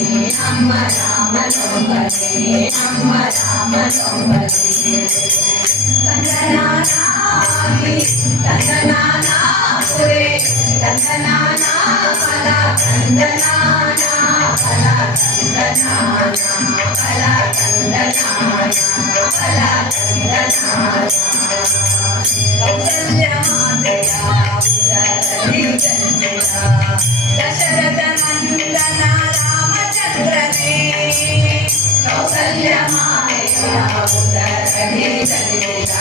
ನಮ್ಮ ರಾಮನೊಬ್ಬನೇ ನಮ್ಮ ರಾಮನೊಬ್ಬನೇ ತಂದನಾನಾಗಿ ತಂದನಾನಾಪುರೆ ತಂದನಾನಾ ಫಲ ತಂದನಾನ ಫಲ ತಂದನಾನ ಫಲ ತಂದನಾನ ಫಲ ತಂದನಾನ ಕೌಸಲ್ಯ ಮಾತೆಯ ಉದರದಿ ಜನಿಸಿದ ದಶರಥ ನಂದನ ರಾಮಚಂದ್ರನೇ ಕೌಸಲ್ಯ ಮಾತೆಯ ಉದರದಿ ಜನಿಸಿದ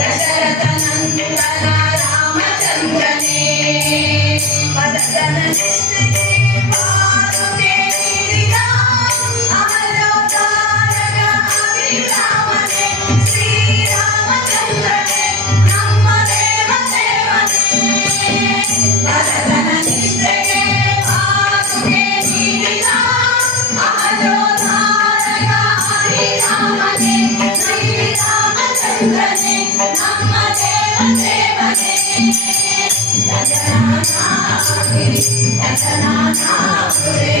ದಶರಥ ನಂದನ ರಾಮಚಂದ್ರನೇ ಪದದನ ನಿಷ್ಠೆಗೆ ಪಾರುಗೆ ನೀಡಿದ ಅಮಲೋದ್ಧಾರಕ ಅಭಿರಾಮನೇ ಶ್ರೀರಾಮಚಂದ್ರನೇ ನಮ್ಮ ದೇವ ದೇವನೇ ಪದದನ ನಿಷ್ಠೆಗೆ ಪಾರುಗೆ ನೀಡಿದ ಅಮಲೋದ್ಧಾರಕ ಅಭಿರಾಮನೇ ಶ್ರೀರಾಮಚಂದ್ರನೇ ನಮ್ಮ ದೇವ ದೇವನೇ ತಂದನಾನಾಪುರೆ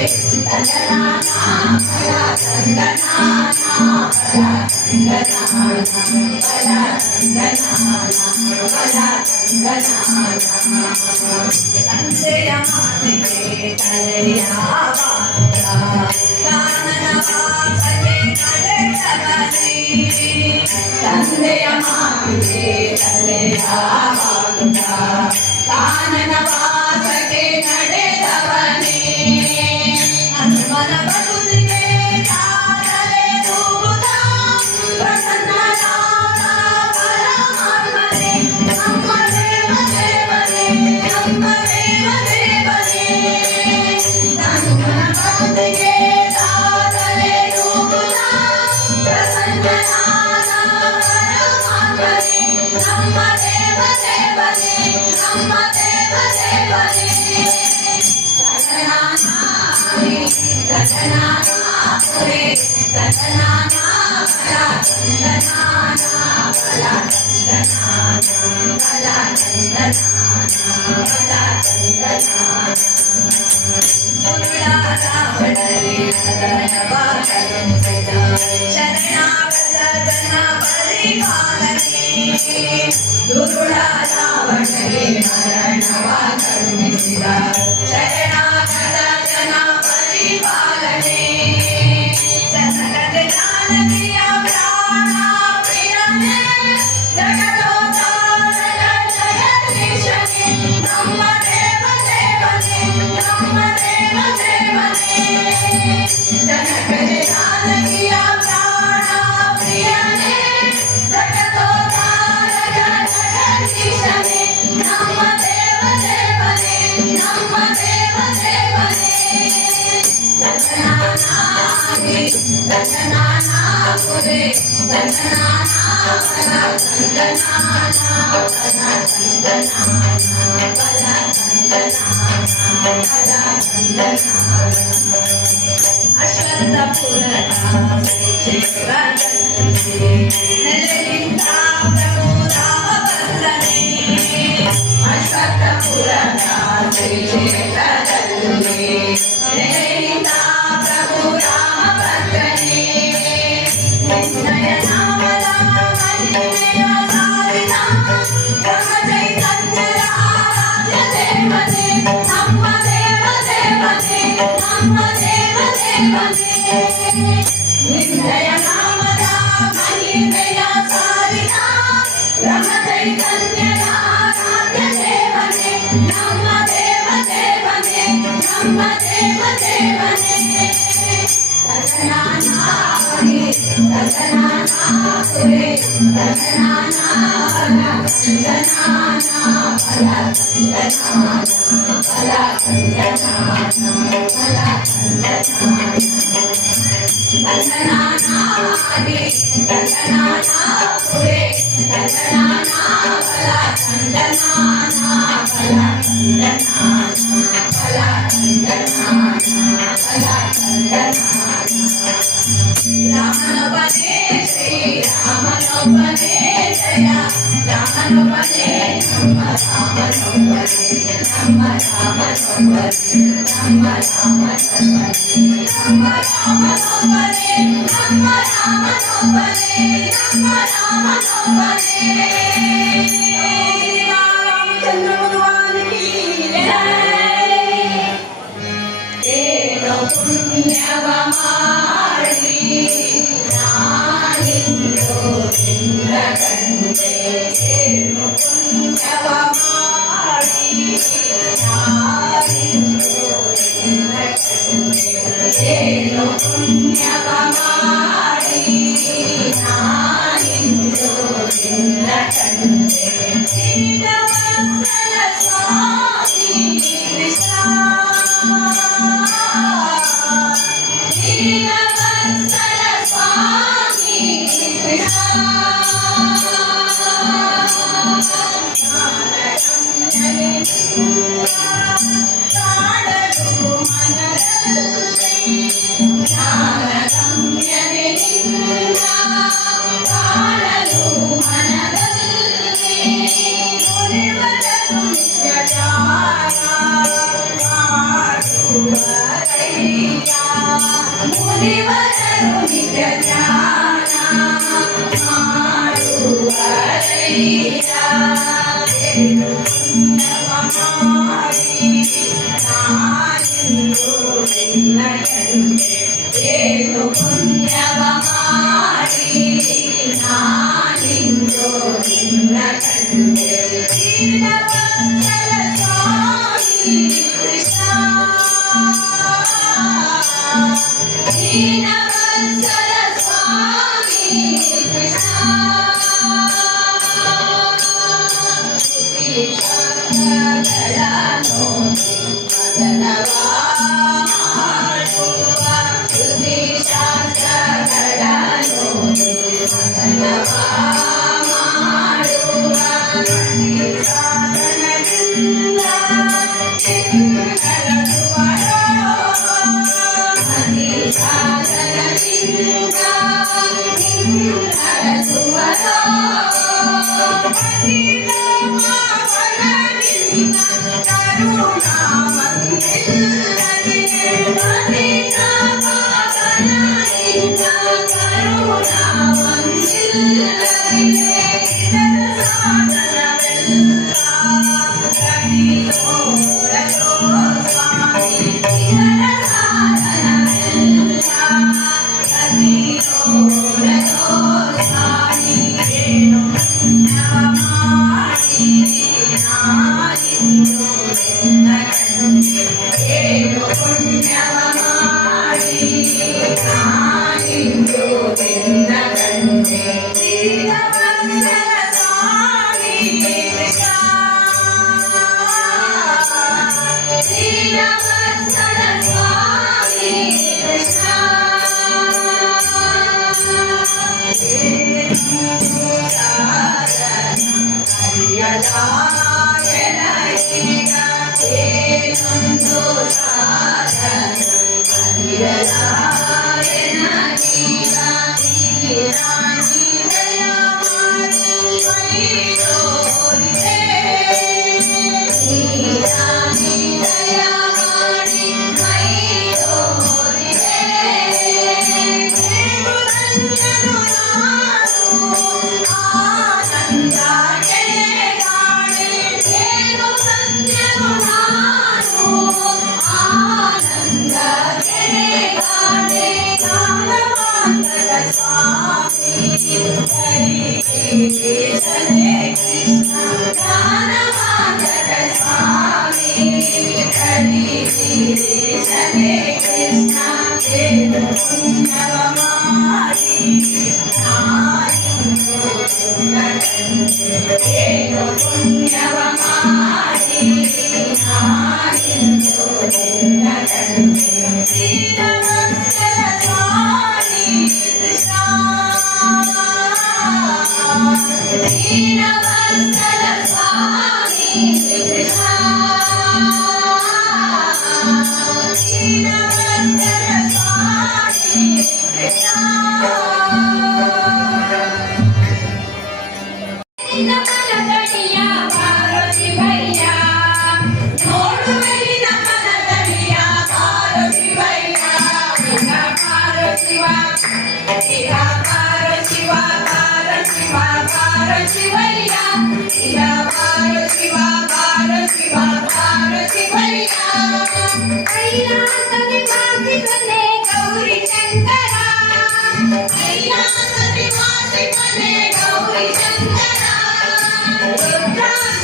ತಂದನಾನಾ ಫಲ ತಂದನಾನ ಫಲ ತಂದನಾನ ಫಲ ತಂದನಾನ ಫಲ ತಂದನಾನ ತಂದೆಯ ಮಾತಿಗೆ ತಲೆಯ ಬಾಲ ಕಾನನ ವಾಸನೆ ನಡೆದವನೇ ತಂದೆಯ ಮಾತಿಗೆ ತಲೆಯ ಬಾಲ ಕಾನನ ವಾಸಗೆ ನಡೆದವನೇ ಹನುಮನ ಬದುಕಿಗೆ ತಾರಲೆ ದೂತ ಪ್ರಸನ್ನನಾದ ಪರಮಾತ್ಮನೇ ನಮ್ಮ ದೇವ ದೇವನೇ ನಮ್ಮ ದೇವ ದೇವನೇ ಹನುಮನ ಬದುಕಿಗೆ ತಾರಲೆ ದೂತ ಪ್ರಸನ್ನನಾದ ಪರಮಾತ್ಮನೇ ನಮ್ಮ ದೇವ ದೇವನೇ ನಮ್ಮ ದೇವ ದೇವನೇ ತಂದನಾನಾಪುರೆ ತಂದನಾನಾ ಫಲ ತಂದನಾನ ಫಲ ತಂದನಾನ ಫಲ ತಂದನಾನ ಫಲ ತಂದನಾನ ಗುರುಳಾದ ಒಡಲಿ ಹೃದಯವ ಕರುಣಿಸಿದ ಶರಣಾಗತ ಜನ ಪರಿಪಾಲನೆ ದುರುಳಾದ ಒಡಲಿ ಮರಣವ ಕರುಣಿಸಿದ ಶರಣಾಗತ ಜನ ಪರಿಪಾಲನೆ ಜನಗದ ಜಾನಕಿಯ ಪ್ರಾಣ ಪ್ರಿಯನೇ ಜಗದೋದ್ಧಾರಕ ಜಗದೀಶನೇ ನಮ್ಮ ದೇವ ದೇವನೇ ನಮ್ಮ ದೇವ ದೇವನೇ ಜನಗದ ಜಾನಕಿಯ ಪ್ರಾಣ ಪ್ರಿಯನೇ ಜಗದೋದ್ಧಾರಕ ಜಗದೀಶನೇ ನಮ್ಮ ದೇವ ದೇವನೇ ನಮ್ಮ ದೇವ ದೇವನೇ ತಂದನಾನಾಪುರೆ ತಂದನಾನಾ ಫಲ ತಂದನಾನ ಫಲ ತಂದನಾನ ಫಲ ತಂದನಾನ ಫಲ ತಂದನಾನ ಅಶ್ವತ್ಥಪುರದ ಕ್ಷೇತ್ರದಲ್ಲಿ ನೆಲೆನಿಂತ ಪ್ರಭು ರಾಮಭದ್ರನೇ ಅಶ್ವತ್ಥಪುರದ ಕ್ಷೇತ್ರದಲ್ಲಿ ನೆಲೆನಿಂತ ಪ್ರಭು ರಾಮಭದ್ರನೇ ನಿನ್ನಯ ನಾಮದ ಮಹಿಮೆಯ ಸಾರಿದ ಬ್ರಹ್ಮ ಚೈತನ್ಯರ ಆರಾಧ್ಯ ದೇವನೇ ನಮ್ಮ ದೇವ ದೇವನೇ ನಮ್ಮ ದೇವ ದೇವನೇ ನಿನ್ನಯ ನಾಮದ ಮಹಿಮೆಯ ಸಾರಿದ ಬ್ರಹ್ಮ ಚೈತನ್ಯರ ಆರಾಧ್ಯ ದೇವನೇ ನಮ್ಮ ದೇವ ದೇವನೇ ನಮ್ಮ ದೇವ ದೇವನೇ ತಂದನಾನಾಪುರೆ ತಂದನಾನಾ ಫಲ ತಂದನಾನ ಫಲ ತಂದನಾನ ಫಲ ತಂದನಾನ ಫಲ ತಂದನಾನಾಗಿ ತಂದನಾನಾಪುರೆ ತಂದನಾನಾ ಫಲ ತಂದನಾನ ಫಲ ತಂದನಾನ ಫಲ ತಂದನಾನ ಫಲ ತಂದನಾನ ರಾಮನೊಬ್ಬನೇ ಶ್ರೀರಾಮನೊಬ್ಬನೇ ಜಯ ರಾಮನೊಬ್ಬನೇ Krishna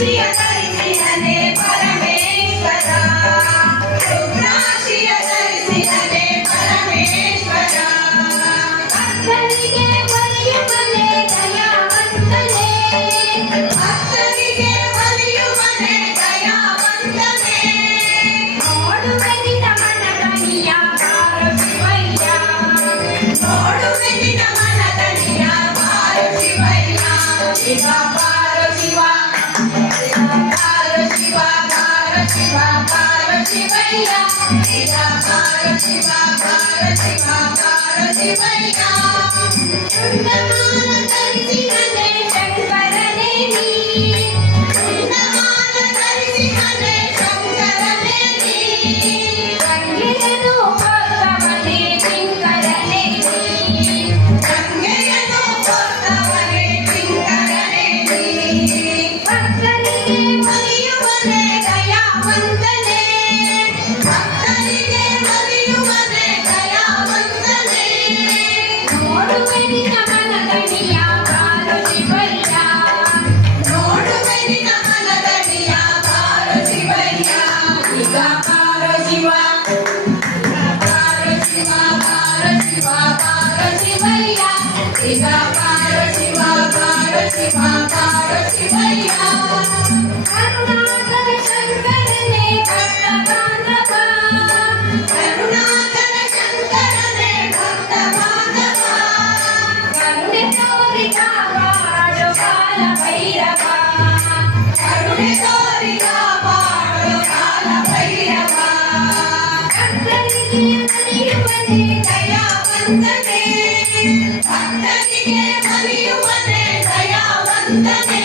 ರುದ್ರಾಕ್ಷಿಯ ಧರಿಸಿದನೆ ಪರಮೇಶ್ವರ ರುದ್ರಾಕ್ಷಿಯ ಧರಿಸಿದನೆ ಪರಮೇಶ್ವರ ಭಕ್ತರಿಗೆ ಒಲಿಯುವನೆ ದಯಾವಂತನೇ ಭಕ್ತರಿಗೆ ಒಲಿಯುವನೆ ದಯಾವಂತನೇ ನೋಡುವೆ ನಿನ್ನ ಮನದನಿಯ ಬಾರು ಶಿವಯ್ಯ ನೋಡುವೆ ನಿನ್ನ ಮನದನಿಯ ಬಾರು ಶಿವಯ್ಯ ಶಿವ ಬಾರು ಶಿವ ಬಾರು ಶಿವ ಬಾರು ಶಿವ ಬಾರು ಶಿವಯ್ಯ ಶಿವ ಬಾರು ಶಿವ ಬಾರು ಶಿವ ಬಾರು ಶಿವಯ್ಯ ಚಂದಮಾನ ಧರಿಸಿದನೆ ಶಂಕರನೇ ನೀ ಚಂದಮಾನ ಧರಿಸಿದನೆ ಶಂಕರನೇ ನೀ ಗಂಗೆಯನ್ನು ಹೊತ್ತವನೇ ಕಿಂಕರನೇ ನೀ ಗಂಗೆಯನ್ನು ಹೊತ್ತವನೇ ಕಿಂಕರನೇ ನೀ ಭಕ್ತರಿಗೆ ಒಲಿಯುವನೆ ದಯಾವಂತನೇ ಭಕ್ತರಿಗೆ ಒಲಿಯುವನೆ ದಯಾವಂತನೇ ನೋಡುವೆ ನಿನ್ನ ಮನದನಿಯ ಬಾರು ಶಿವಯ್ಯ ನೋಡುವೆ ನಿನ್ನ ಮನದನಿಯ ಬಾರು ಶಿವಯ್ಯ ಈಗ ಬಾರು ಶಿವ ಬಾರು ಶಿವ ಬಾರು ಶಿವ ಬಾರು ಶಿವಯ್ಯ ಈಗ ಬಾರು ಶಿವ ಬಾರು ಶಿವ ಬಾರು ಶಿವಯ್ಯ ಕರುಣಾಕರ ಶಂಕರನೇ ಭಕ್ತ ಬಾಂಧವ ಕರುಣಾಕರ ಶಂಕರನೇ ಭಕ್ತ ಬಾಂಧವ ಕರುಣೆ ತೋರಿ ಕಾಪಾಡು ಕಾಲ ಭೈರವ ಕರುಣೆ ತೋರಿ ಕಾಪಾಡು ಕಾಲ ಭೈರವ ಭಕ್ತರಿಗೆ ಒಲಿಯುವನೆ ದಯಾವಂತನೇ ಭಕ್ತರಿಗೆ ಒಲಿಯುವನೆ ದಯಾವಂತನೇ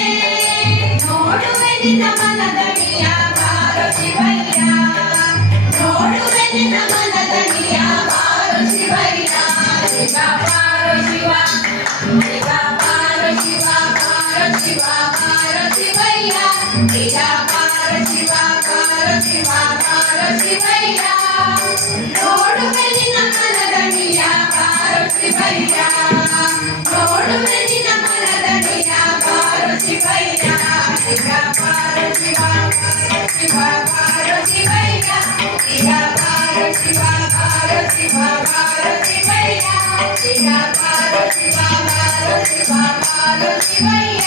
ನೋಡುವೆ ನಿನ್ನ ಮನದನಿಯ ಬಾರು ಶಿವಯ್ಯ ನೋಡುವೆ ನಿನ್ನ ಮನದನಿಯ ಬಾರು ಶಿವಯ್ಯ ಶಿವ ಬಾರು ಶಿವ ಶಿವ ಬಾರು ಶಿವ ಬಾರು ಶಿವ ಬಾರು ಶಿವಯ್ಯ ಶಿವ ಬಾರು ಶಿವ ಬಾರು ಶಿವ ಬಾರು ಶಿವಯ್ಯ ನೋಡುವೆ ನಿನ್ನ ಮನದನಿಯ ಬಾರು ಶಿವಯ್ಯ ನೋಡುವೆ ನಿನ್ನ ಮನದನಿಯ ಬಾರು ಶಿವಯ್ಯ ಶಿವ ಬಾರು ಶಿವ ಶಿವ ಬಾರು ಶಿವಯ್ಯ ಶಿವ ಬಾರು ಶಿವ ಬಾರು ಶಿವ ಬಾರು ಶಿವಯ್ಯ ಶಿವ ಬಾರು ಶಿವ ಬಾರು ಶಿವ ಬಾರು ಶಿವಯ್ಯ